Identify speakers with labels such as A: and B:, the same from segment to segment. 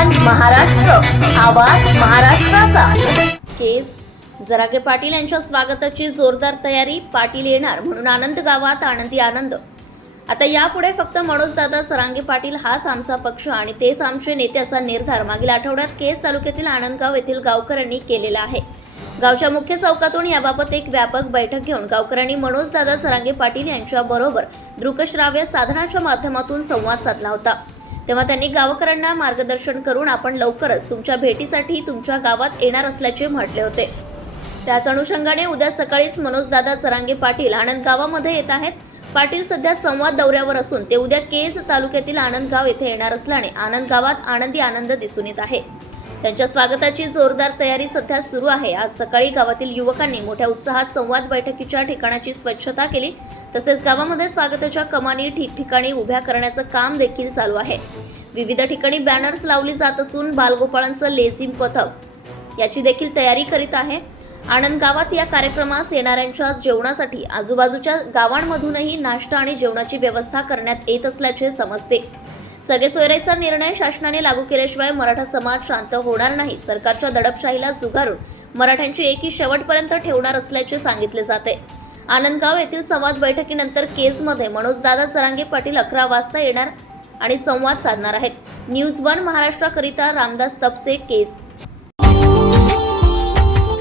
A: महाराष्ट्र आवाज महाराष्ट्राचा. केस जरागे पाटील यांच्या स्वागताची जोरदार तयारी पाटील येणार म्हणून आनंद गावात आनंदी आनंद. आता यापुढे फक्त मनोजदादा सरांगे पाटील हाच आमचा पक्ष आणि तेच आमचे नेते असा निर्धार मागील आठवड्यात केस तालुक्यातील आनंदगाव येथील गावकऱ्यांनी केलेला आहे. गावच्या मुख्य चौकातून याबाबत एक व्यापक बैठक घेऊन गावकऱ्यांनी मनोजदादा सरांगे पाटील यांच्या बरोबर दृकश्राव्य साधनाच्या माध्यमातून संवाद साधला होता. तेव्हा त्यांनी गावकऱ्यांना मार्गदर्शन करून आपण लवकरच तुमच्या भेटीसाठी तुमच्या गावात येणार असल्याचे म्हटले होते. त्याच अनुषंगाने उद्या सकाळीच मनोजदादा चरांगे पाटील आनंद गावामध्ये येत आहेत. पाटील सध्या संवाद दौऱ्यावर असून ते उद्या केज तालुक्यातील आनंदगाव येथे येणार असल्याने आनंद गावात आनंदी आनंद दिसून येत आहे. त्यांच्या स्वागताची जोरदार तयारी सध्या सुरू आहे. आज सकाळी गावातील युवकांनी मोठ्या उत्साहात संवाद बैठकीच्या ठिकाणाची स्वच्छता केली. तसेच गावामध्ये स्वागताच्या कमानी ठिकठिकाणी उभ्या करण्याचं काम देखील चालू आहे. विविध ठिकाणी बॅनर्स लावली जात असून बालगोपाळांचं लेझिम पथक याची देखील तयारी करीत आहे. आनंद गावात या कार्यक्रमास येणाऱ्यांच्या जेवणासाठी आजूबाजूच्या गावांमधूनही नाश्ता आणि जेवणाची व्यवस्था करण्यात येत असल्याचे समजते. सगळे सोयऱ्याचा निर्णय शासनाने लागू केल्याशिवाय मराठा समाज शांत होणार नाही. सरकारच्या दडपशाहीला झुगारून मराठ्यांची एकी शेवटपर्यंत ठेवणार असल्याचे सांगितले जाते. आनंदगाव येथील संवाद बैठकीनंतर केजमध्ये मनोजदादा सरांगे पाटील अकरा वाजता येणार आणि संवाद साधणार आहेत. न्यूज वन महाराष्ट्राकरिता रामदास तपसे केस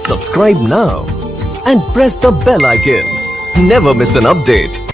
B: subscribe now and press the bell icon never miss an update